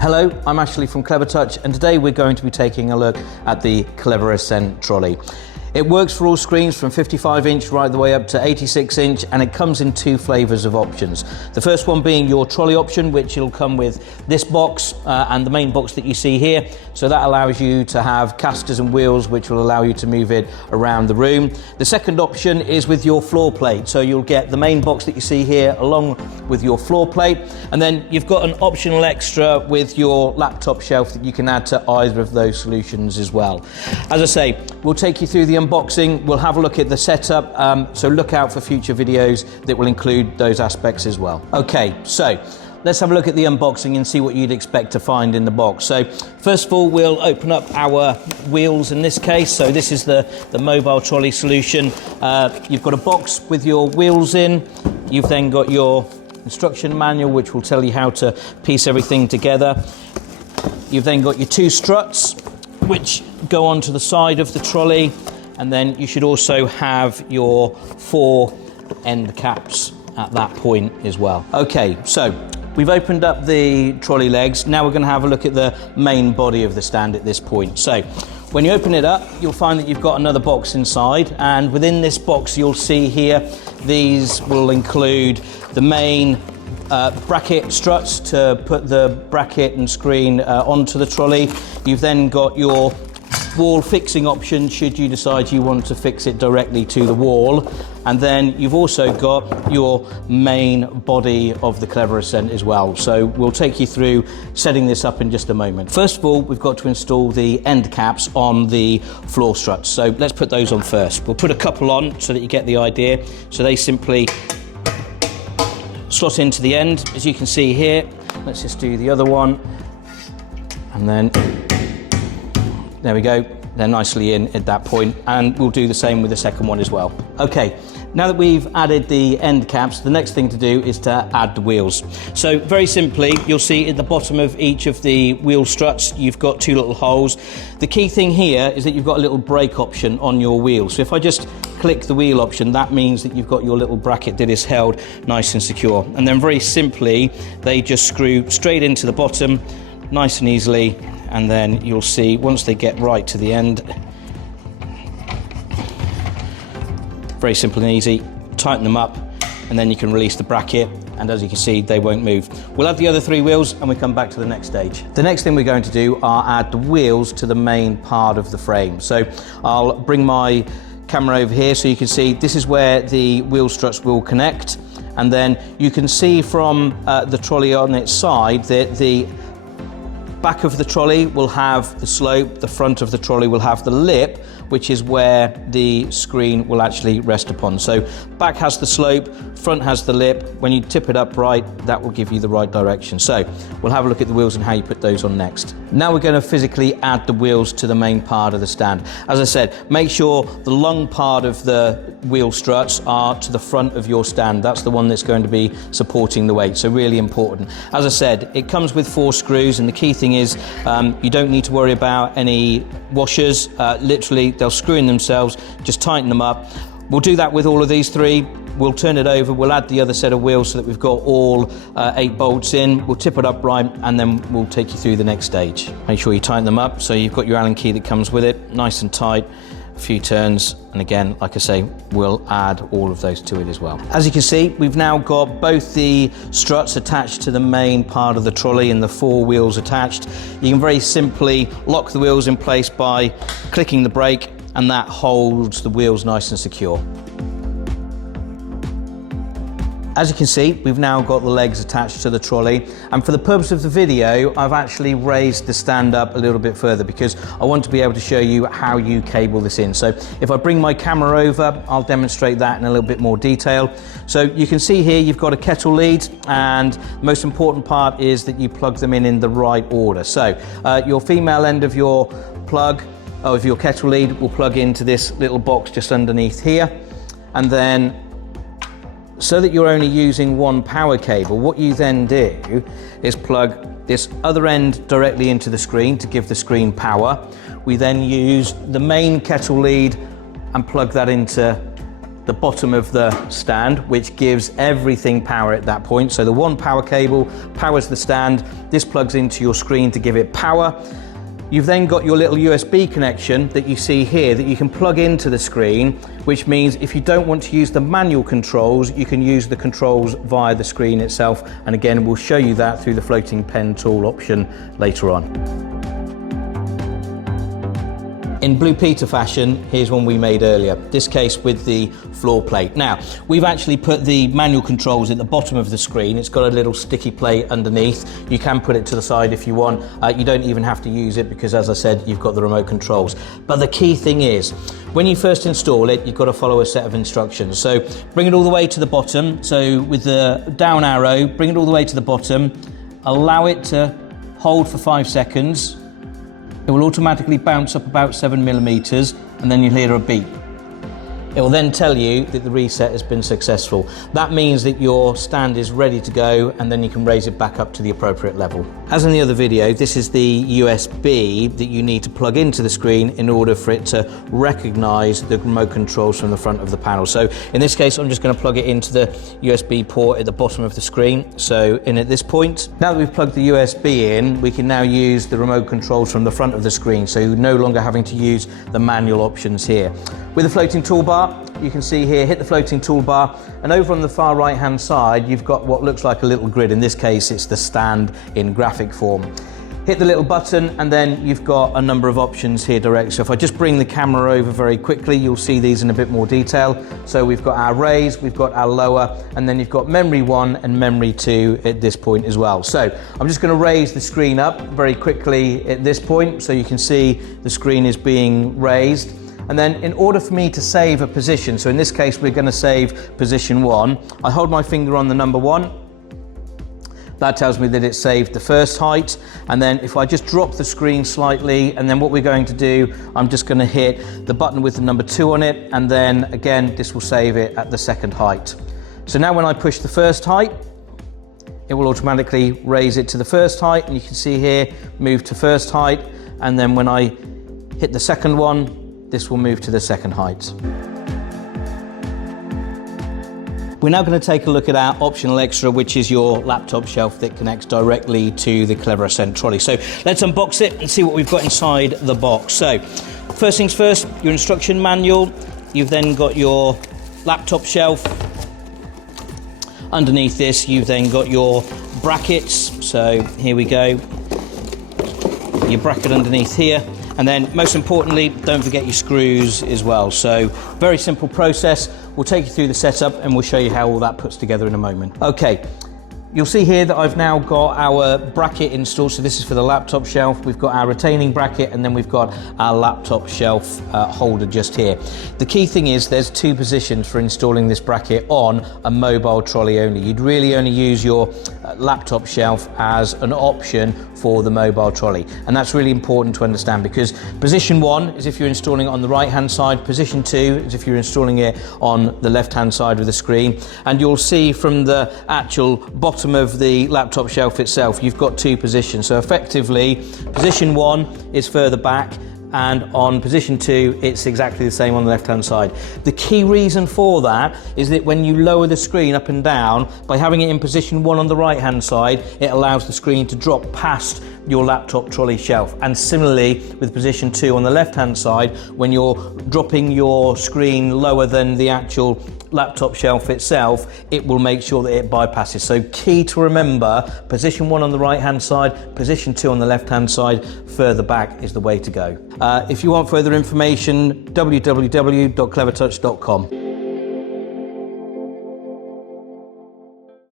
Hello, I'm Ashley from Clevertouch, and today we're going to be taking a look at the CleverAscent Trolley. It works for all screens from 55-inch right the way up to 86-inch, and it comes in two flavors of options. The first one being your trolley option, which will come with this box and the main box that you see here. So that allows you to have casters and wheels, which will allow you to move it around the room. The second option is with your floor plate. So you'll get the main box that you see here along with your floor plate. And then you've got an optional extra with your laptop shelf that you can add to either of those solutions as well. As I say, we'll take you through the unboxing, we'll have a look at the setup, so look out for future videos that will include those aspects as well. Okay, so let's have a look at the unboxing and see what you'd expect to find in the box. So first of all, we'll open up our wheels in this case. So this is the mobile trolley solution. You've got a box with your wheels in. You've then got your instruction manual, which will tell you how to piece everything together. You've then got your two struts, which go onto the side of the trolley. And then you should also have your 4 end caps at that point as well. Okay, so we've opened up the trolley legs. Now we're going to have a look at the main body of the stand at this point. So when you open it up, you'll find that you've got another box inside, and within this box you'll see here, these will include the main bracket struts to put the bracket and screen onto the trolley. You've then got your wall fixing option should you decide you want to fix it directly to the wall, and then you've also got your main body of the CleverAscent as well. So we'll take you through setting this up in just a moment. First of all, we've got to install the end caps on the floor struts, so let's put those on first. We'll put a couple on so that you get the idea. So they simply slot into the end, as you can see here. Let's just do the other one, and then there we go, they're nicely in at that point, and we'll do the same with the second one as well. Okay, now that we've added the end caps, the next thing to do is to add the wheels. So very simply, you'll see at the bottom of each of the wheel struts, you've got 2 little holes. The key thing here is that you've got a little brake option on your wheel. So if I just click the wheel option, that means that you've got your little bracket that is held nice and secure. And then very simply, they just screw straight into the bottom, nice and easily. And then you'll see once they get right to the end, very simple and easy, tighten them up, and then you can release the bracket, and as you can see, they won't move. We'll add the other 3 wheels and we come back to the next stage. The next thing we're going to do are add the wheels to the main part of the frame. So I'll bring my camera over here so you can see this is where the wheel struts will connect, and then you can see from the trolley on its side that the back of the trolley will have the slope, the front of the trolley will have the lip, which is where the screen will actually rest upon. So back has the slope, front has the lip. When you tip it upright, that will give you the right direction. So we'll have a look at the wheels and how you put those on next. Now we're going to physically add the wheels to the main part of the stand. As I said, make sure the long part of the wheel struts are to the front of your stand. That's the one that's going to be supporting the weight, so really important. As I said, it comes with 4 screws, and the key thing is you don't need to worry about any washers. Literally, they'll screw in themselves, just tighten them up. We'll do that with all of these 3. We'll turn it over, we'll add the other set of wheels so that we've got all 8 bolts in. We'll tip it upright, and then we'll take you through the next stage. Make sure you tighten them up so you've got your Allen key that comes with it, nice and tight. A few turns, and again, like I say, we'll add all of those to it as well. As you can see, we've now got both the struts attached to the main part of the trolley and the 4 wheels attached. You can very simply lock the wheels in place by clicking the brake, and that holds the wheels nice and secure. As you can see, we've now got the legs attached to the trolley, and for the purpose of the video, I've actually raised the stand up a little bit further because I want to be able to show you how you cable this in. So if I bring my camera over, I'll demonstrate that in a little bit more detail. So you can see here you've got a kettle lead, and the most important part is that you plug them in the right order. So your female end of your plug, of your kettle lead, will plug into this little box just underneath here, and then so that you're only using 1 power cable, what you then do is plug this other end directly into the screen to give the screen power. We then use the main kettle lead and plug that into the bottom of the stand, which gives everything power at that point. So the one power cable powers the stand. This plugs into your screen to give it power. You've then got your little USB connection that you see here that you can plug into the screen, which means if you don't want to use the manual controls, you can use the controls via the screen itself. And again, we'll show you that through the floating pen tool option later on. In Blue Peter fashion, here's one we made earlier, this case with the floor plate. Now, we've actually put the manual controls at the bottom of the screen. It's got a little sticky plate underneath. You can put it to the side if you want. You don't even have to use it because, as I said, you've got the remote controls. But the key thing is, when you first install it, you've got to follow a set of instructions. So bring it all the way to the bottom. So with the down arrow, bring it all the way to the bottom, allow it to hold for 5 seconds. It will automatically bounce up about 7 millimeters, and then you'll hear a beep. It will then tell you that the reset has been successful. That means that your stand is ready to go, and then you can raise it back up to the appropriate level. As in the other video, this is the USB that you need to plug into the screen in order for it to recognize the remote controls from the front of the panel. So in this case, I'm just going to plug it into the USB port at the bottom of the screen. So in at this point, now that we've plugged the USB in, we can now use the remote controls from the front of the screen. So you're no longer having to use the manual options here. With the floating toolbar, you can see here, hit the floating toolbar, and over on the far right hand side you've got what looks like a little grid. In this case it's the stand in graphic form. Hit the little button and then you've got a number of options here direct. So if I just bring the camera over very quickly, you'll see these in a bit more detail. So we've got our raise, we've got our lower, and then you've got memory 1 and memory 2 at this point as well. So I'm just going to raise the screen up very quickly at this point so you can see the screen is being raised. And then in order for me to save a position, so in this case we're going to save position 1, I hold my finger on the number 1. That tells me that it's saved the first height. And then if I just drop the screen slightly, and then what we're going to do, I'm just going to hit the button with the number 2 on it, and then again this will save it at the second height. So now when I push the first height, it will automatically raise it to the first height, and you can see here move to first height, and then when I hit the second one, this will move to the second height. We're now going to take a look at our optional extra, which is your laptop shelf that connects directly to the CleverAscent Trolley. So let's unbox it and see what we've got inside the box. So first things first, your instruction manual. You've then got your laptop shelf. Underneath this, you've then got your brackets. So here we go. Your bracket underneath here. And then most importantly, don't forget your screws as well. So very simple process. We'll take you through the setup and we'll show you how all that puts together in a moment. Okay, you'll see here that I've now got our bracket installed. So this is for the laptop shelf. We've got our retaining bracket, and then we've got our laptop shelf holder just here. The key thing is there's 2 positions for installing this bracket on a mobile trolley only. You'd really only use your laptop shelf as an option for the mobile trolley, and that's really important to understand, because position 1 is if you're installing it on the right hand side, position 2 is if you're installing it on the left hand side of the screen. And you'll see from the actual bottom of the laptop shelf itself, you've got 2 positions. So effectively position 1 is further back, and on position 2 it's exactly the same on the left hand side. The key reason for that is that when you lower the screen up and down, by having it in position 1 on the right hand side, it allows the screen to drop past your laptop trolley shelf. And similarly with position 2 on the left hand side, when you're dropping your screen lower than the actual laptop shelf itself, it will make sure that it bypasses. So key to remember, position 1 on the right hand side, position 2 on the left hand side, further back is the way to go. If you want further information, www.clevertouch.com.